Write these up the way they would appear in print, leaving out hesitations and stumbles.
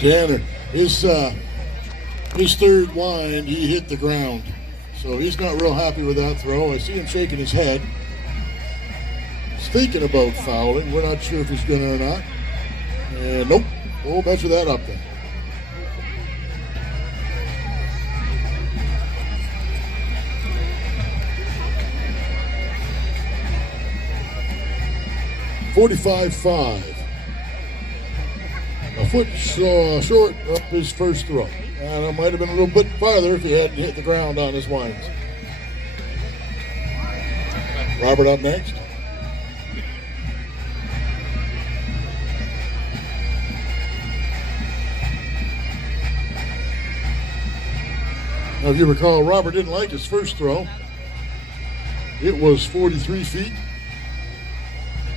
Tanner, his third wind, he hit the ground. So he's not real happy with that throw. I see him shaking his head. He's thinking about fouling. We're not sure if he's going to or not. And nope, we'll measure that up then. .45.5. A foot short up his first throw. And it might have been a little bit farther if he hadn't hit the ground on his winds. Robert up next. Now, if you recall, Robert didn't like his first throw. It was 43 feet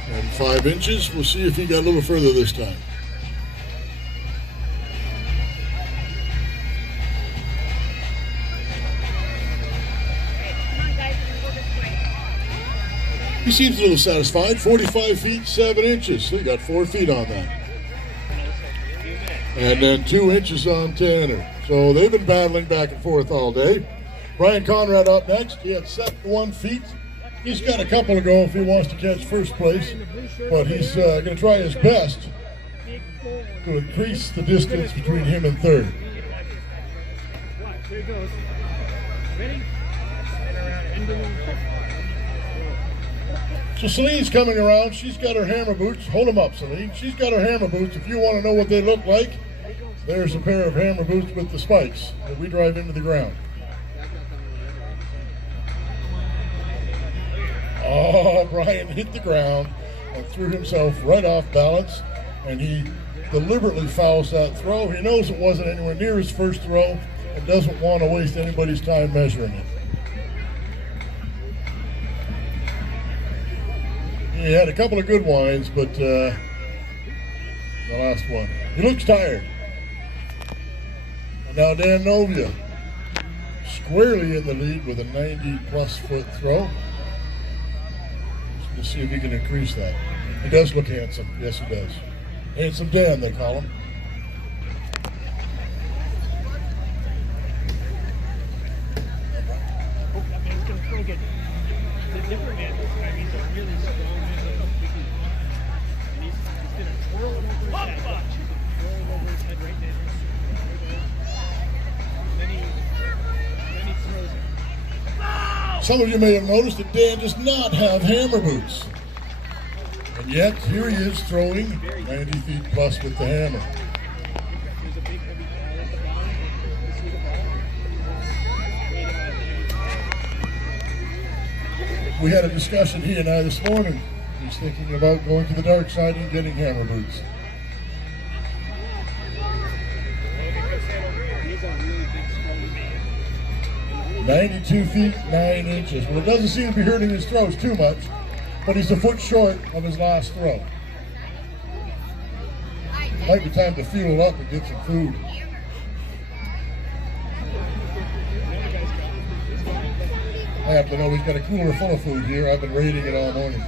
and 5 inches. We'll see if he got a little further this time. He seems a little satisfied. 45 feet, 7 inches. So he got 4 feet on that. And then 2 inches on Tanner. So they've been battling back and forth all day. Brian Conrad up next. He had 71 feet. He's got a couple to go if he wants to catch first place. But he's going to try his best to increase the distance between him and third. Here he goes. Ready? So Celine's coming around. She's got her hammer boots. Hold them up, Celine. She's got her hammer boots. If you want to know what they look like, there's a pair of hammer boots with the spikes that we drive into the ground. Oh, Brian hit the ground and threw himself right off balance, and he deliberately fouls that throw. He knows it wasn't anywhere near his first throw and doesn't want to waste anybody's time measuring it. He had a couple of good winds, but the last one. He looks tired. And now Dan Novia, squarely in the lead with a 90-plus foot throw. Let's see if he can increase that. He does look handsome. Yes, he does. Handsome Dan, they call him. Some of you may have noticed that Dan does not have hammer boots. And yet, here he is throwing 90 feet plus with the hammer. We had a discussion, he and I, this morning. He's thinking about going to the dark side and getting hammer boots. He's a really big, strong man. 92 feet, 9 inches. Well, it doesn't seem to be hurting his throws too much, but he's a foot short of his last throw. Might be time to fuel up and get some food. I happen to know he's got a cooler full of food here. I've been raiding it all morning.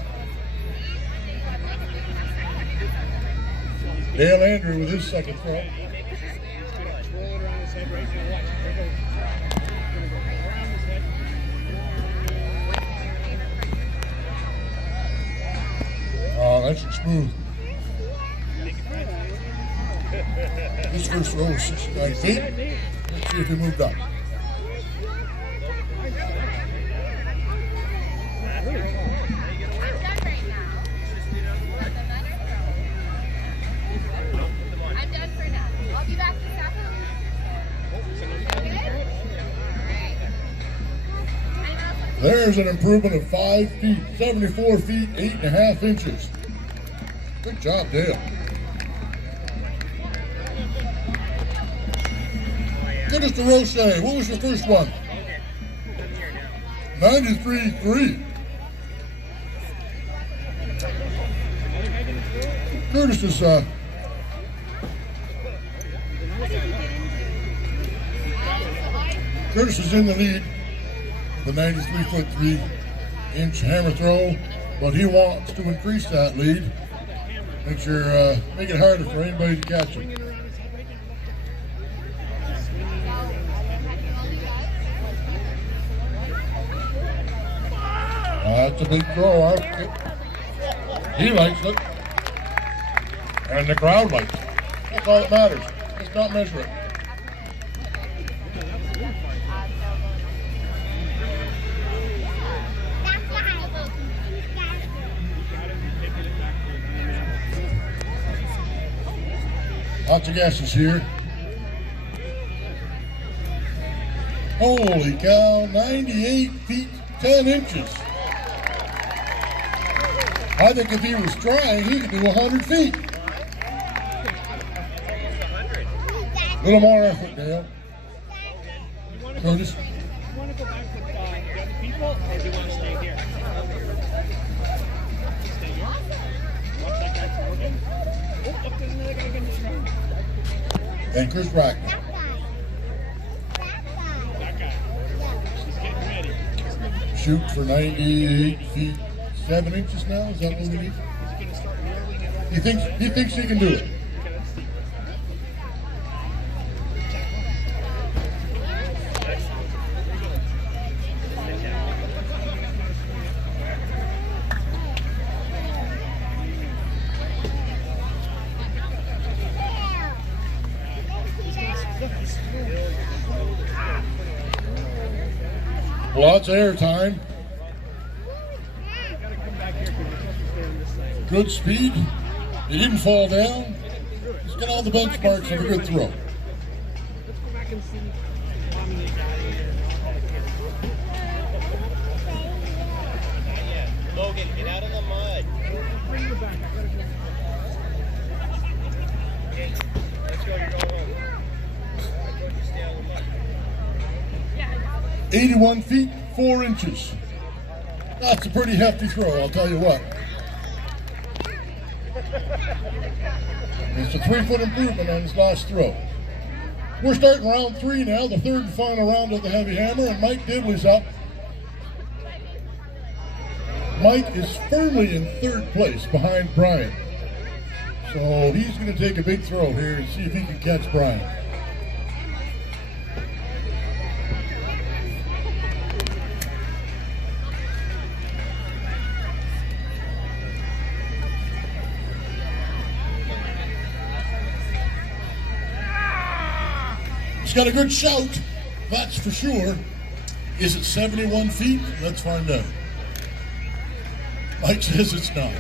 Dale Andrew with his second throw. Oh, nice and smooth. His first throw was 69 feet. Let's see if he moved up. There's an improvement of 5 feet, 74 feet, 8.5 inches. Good job, Dale. Curtis DeRoche, what was your first one? 93.3. Curtis is in the lead. The 93-foot-3-inch hammer throw, but he wants to increase that lead. Make it harder for anybody to catch him. That's a big throw. He likes it. And the crowd likes it. That's all that matters. Let's not measure it. Lots of guesses here. Holy cow, 98 feet, 10 inches. I think if he was trying, he could do 100 feet. A little more effort, Dale. Curtis? Do you want to go back with the other people, or do you want to stay here? Stay here? Watch that guy working. Oh, look, there's another guy getting strong. And Chris Rack. That guy. She's getting ready. Shoot for 98 feet, 7 inches now? Is that what we need? He's going to start whirling it over. He thinks he can do it. Okay, let's see. Lots of air time. Good speed. He didn't fall down. He's got all the benchmarks of a good throw. Let's go back and see Mommy and Daddy. Logan, get out of the mud. Bring you back. I gotta go. Okay, let's go. You're going home. I told you to stay out of the mud. 81 feet, 4 inches. That's a pretty hefty throw, I'll tell you what. It's a 3-foot improvement on his last throw. We're starting round 3 now, the third and final round of the heavy hammer, and Mike Dibley's up. Mike is firmly in 3rd place behind Brian. So he's going to take a big throw here and see if he can catch Brian. He's got a good shout, that's for sure. Is it 71 feet? Let's find out. Mike says it's not.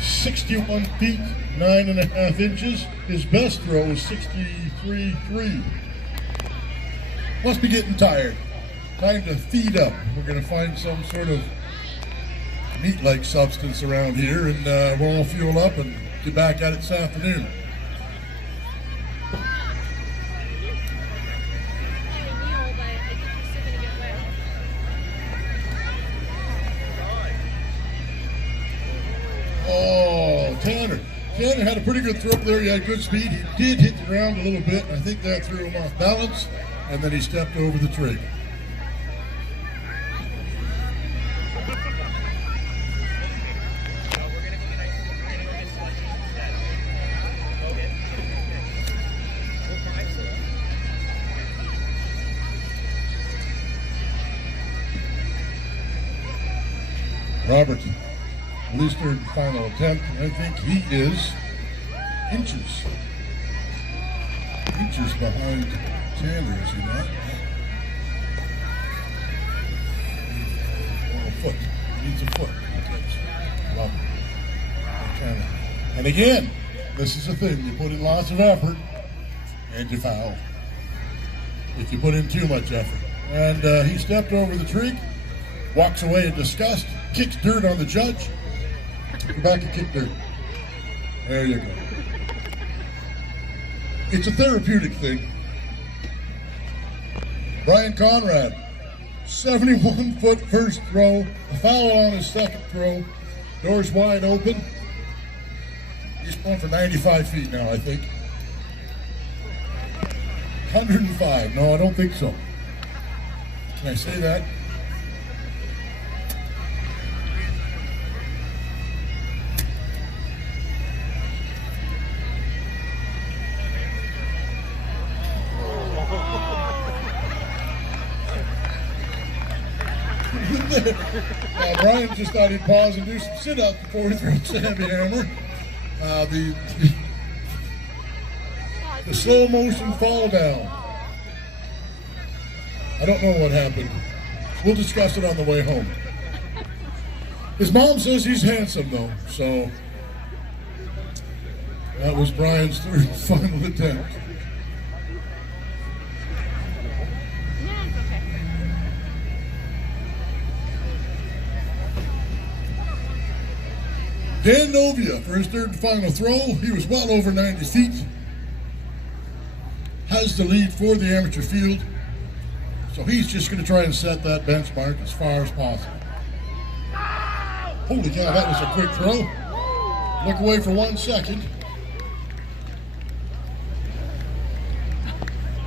"61 feet, 9.5 inches. His best throw is 63.3. Must be getting tired. Time to feed up. We're going to find some sort of meat-like substance around here, and we'll all fuel up and get back at it this afternoon. Oh, Tanner. Tanner had a pretty good throw there. He had good speed. He did hit the ground a little bit, and I think that threw him off balance, and then he stepped over the tree. Robert, at least third and final attempt. I think he is inches behind Tanner, is he not? Or a foot. He needs a foot. Robert. Tanner. And again, this is the thing. You put in lots of effort and you foul. If you put in too much effort. And he stepped over the tree, walks away in disgust, kicks dirt on the judge. Go back and kick dirt. There you go. It's a therapeutic thing. Brian Conrad, 71-foot first throw, a foul on his second throw, doors wide open. He's going for 95 feet now, I think. 105, no, I don't think so. Can I say that? Brian just thought he'd pause and do some sit-ups before he throws the heavy hammer. The slow motion fall down. I don't know what happened. We'll discuss it on the way home. His mom says he's handsome though, so that was Brian's third final attempt. Dan Novia for his third and final throw. He was well over 90 feet. Has the lead for the amateur field. So he's just going to try and set that benchmark as far as possible. Holy cow, that was a quick throw. Look away for 1 second.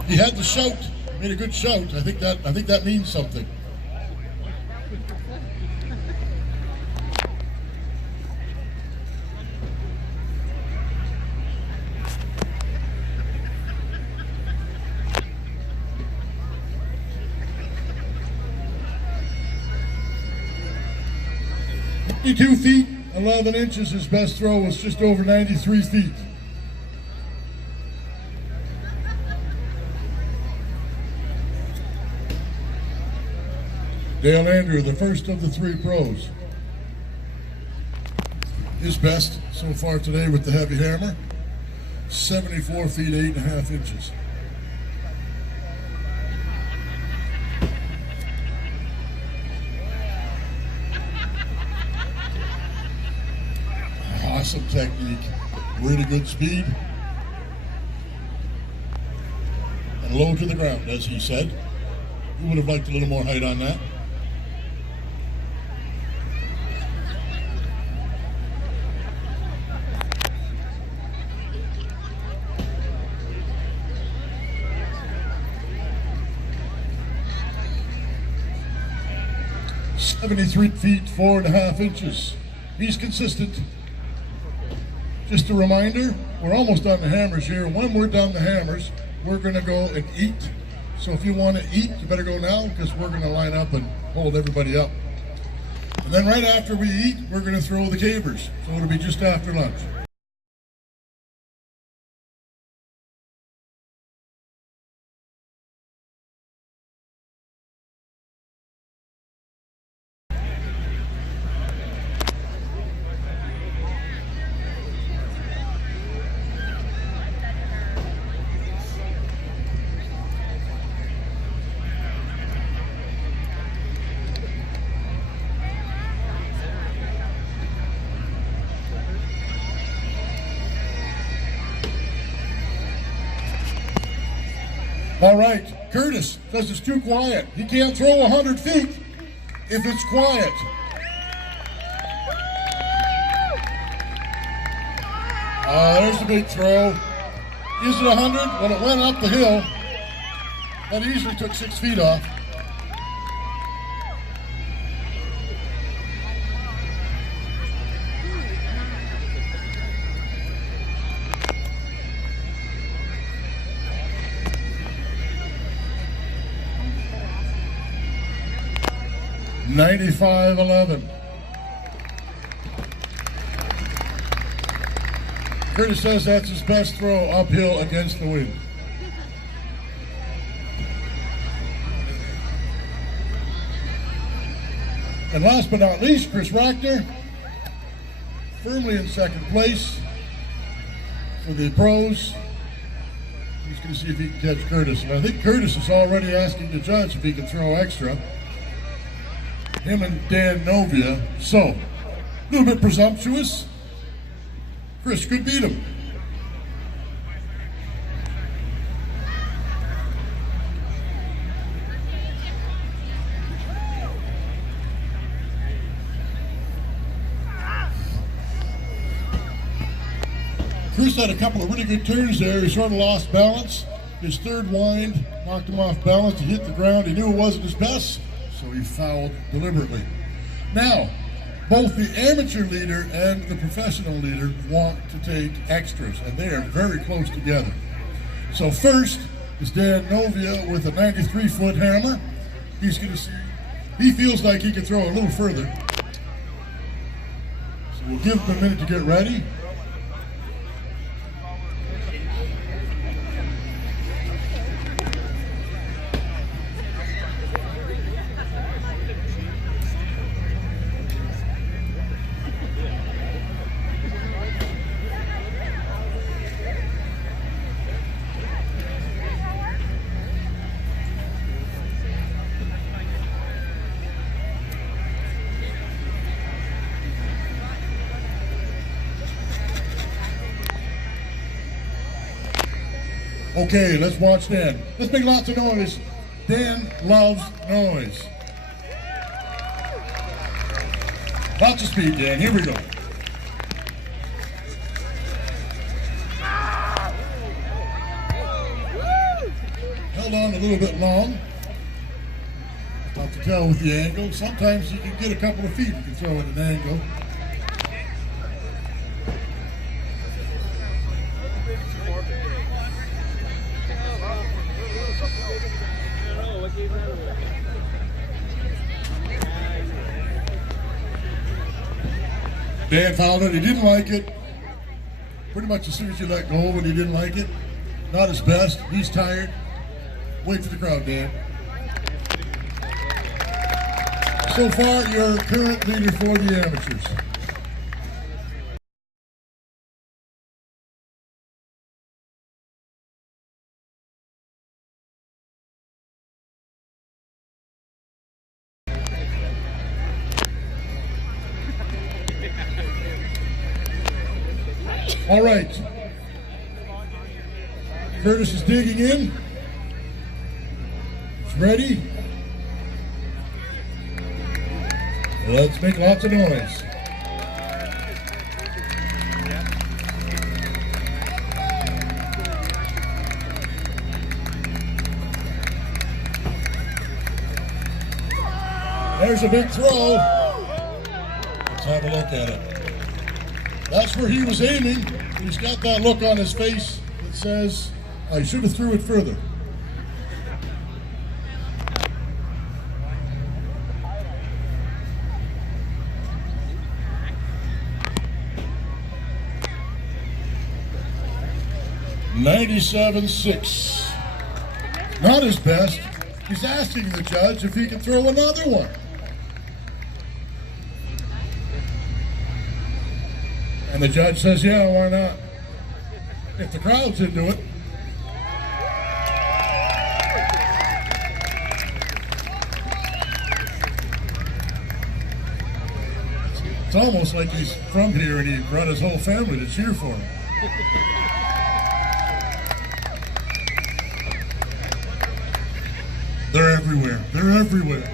He had the shout. Made a good shout. I think that means something. Two feet, 11 inches. His best throw was just over 93 feet. Dale Andrew, the first of the 3 pros. His best so far today with the heavy hammer, 74 feet, 8.5 inches. Awesome technique, really good speed, and low to the ground, as he said. He would have liked a little more height on that. "73 feet, 4.5 inches. He's consistent. Just a reminder, we're almost done the hammers here. When we're done the hammers, we're going to go and eat. So if you want to eat, you better go now because we're going to line up and hold everybody up. And then right after we eat, we're going to throw the cavers. So it'll be just after lunch. All right, Curtis says it's too quiet. He can't throw 100 feet if it's quiet. There's the big throw. Is it 100? When it went up the hill, that easily took 6 feet off. $95.11. Curtis says that's his best throw uphill against the wind. And last but not least, Chris Rackner, firmly in second place for the pros. He's going to see if he can catch Curtis. And I think Curtis is already asking the judge if he can throw extra. Him and Dan Novia. So, a little bit presumptuous. Chris could beat him. Chris had a couple of really good turns there. He sort of lost balance. His third wind knocked him off balance. He hit the ground. He knew it wasn't his best, so he fouled deliberately. Now, both the amateur leader and the professional leader want to take extras, and they are very close together. So first is Dan Novia with a 93-foot hammer. He's going to see. He feels like he can throw a little further. So we'll give him a minute to get ready. Okay, let's watch Dan. Let's make lots of noise. Dan loves noise. Lots of speed, Dan. Here we go. Held on a little bit long. Tough to tell with the angle. Sometimes you can get a couple of feet if you throw at an angle. Dan fouled it. He didn't like it. Pretty much as soon as you let go when he didn't like it. Not his best. He's tired. Wait for the crowd, Dan. So far, your current leader for the amateurs. All right. Curtis is digging in. He's ready. Let's make lots of noise. There's a big throw. Let's have a look at it. That's where he was aiming. He's got that look on his face that says, I should have threw it further. .97.6. Not his best. He's asking the judge if he can throw another one. And the judge says, yeah, why not? If the crowd's into it. It's almost like he's from here and he brought his whole family to cheer for him. They're everywhere. They're everywhere.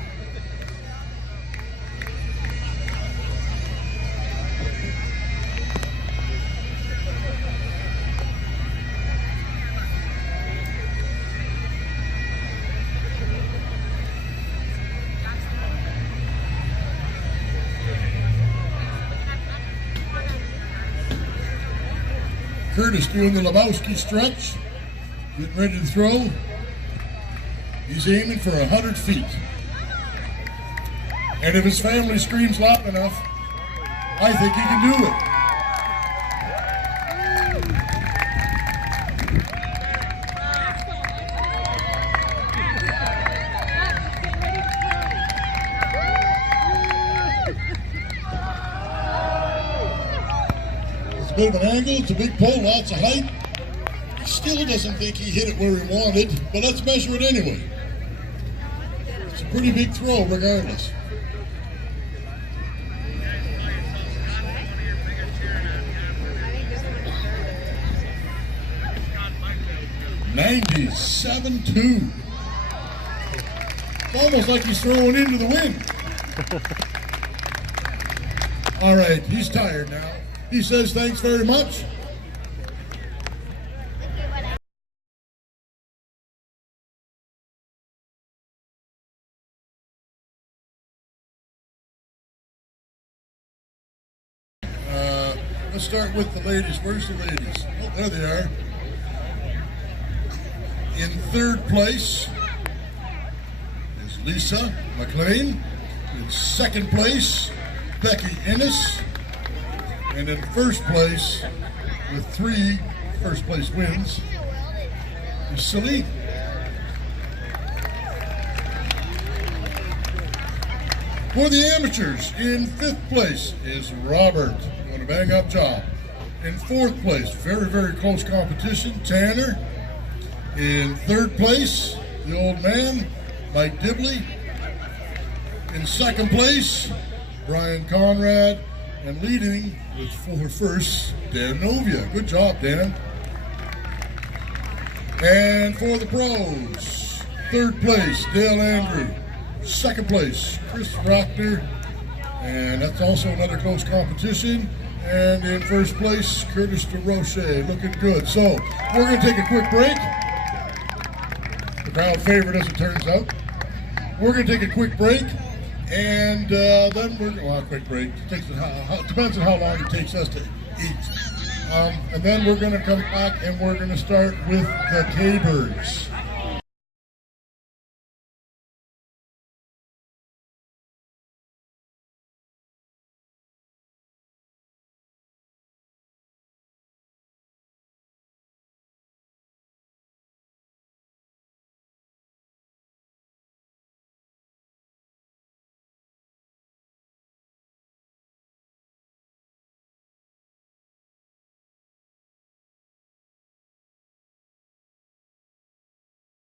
Curtis doing the Lebowski stretch, getting ready to throw. He's aiming for 100 feet. And if his family screams loud enough, I think he can do it. It's a bit of an angle, it's a big pole, lots of height. He still doesn't think he hit it where he wanted, but let's measure it anyway. It's a pretty big throw regardless. .97.2. It's almost like he's throwing into the wind. All right, he's tired now. He says thanks very much. let's start with the ladies. Where's the ladies? Oh, there they are. In third place is Lisa McLean. In second place, Becky Ennis. And in first place, with 3 first place wins, is Celine. For the amateurs, in 5th place is Robert, doing a bang-up job. In 4th place, very, very close competition, Tanner. In 3rd place, the old man, Mike Dibley. In 2nd place, Brian Conrad. And leading with 4 firsts, Dan Novia. Good job, Dan. And for the pros, 3rd place, Dale Andrew. 2nd place, Chris Rockner. And that's also another close competition. And in 1st place, Curtis DeRoche, looking good. So we're going to take a quick break. The crowd favorite, as it turns out. We're going to take a quick break. And then we're going to, quick break. Depends on how long it takes us to eat. And then we're going to come back and we're going to start with the K-Birds.